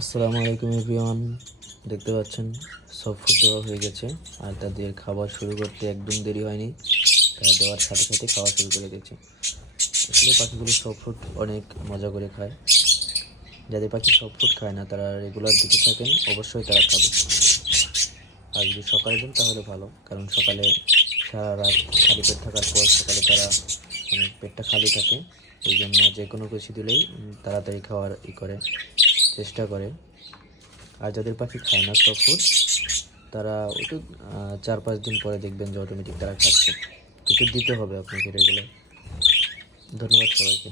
আসসালামু আলাইকুম এভরিওয়ান। দেখতে পাচ্ছেন সব ফুড দেওয়া হয়ে গেছে আর তাদের খাবার শুরু করতে একদম দেরি হয়নি। তারা দেওয়ার সাথে সাথে খাওয়া শুরু করে দিয়েছে। আসলে পাখিগুলো সব ফুড অনেক মজা করে খায়। যাদের পাখি সব ফুড খায় না তারা রেগুলার দিতে থাকেন, অবশ্যই তারা খাবে। আর যদি সকালে দেন তাহলে ভালো, কারণ সকালে সারা রাত খালি পেট থাকার পর সকালে তারা পেটটা খালি থাকে। এই জন্য যে কোনো কিছু দিলেই তাড়াতাড়ি খাওয়ার করে চেষ্টা করে। আর যাদের পাখি খায় না সব ফুড, তারা একটু 4-5 দিন পরে দেখবেন যে অটোমেটিক তারা খাচ্ছে, কিন্তু দিতে হবে আপনাকে রেগুলার। ধন্যবাদ সবাইকে।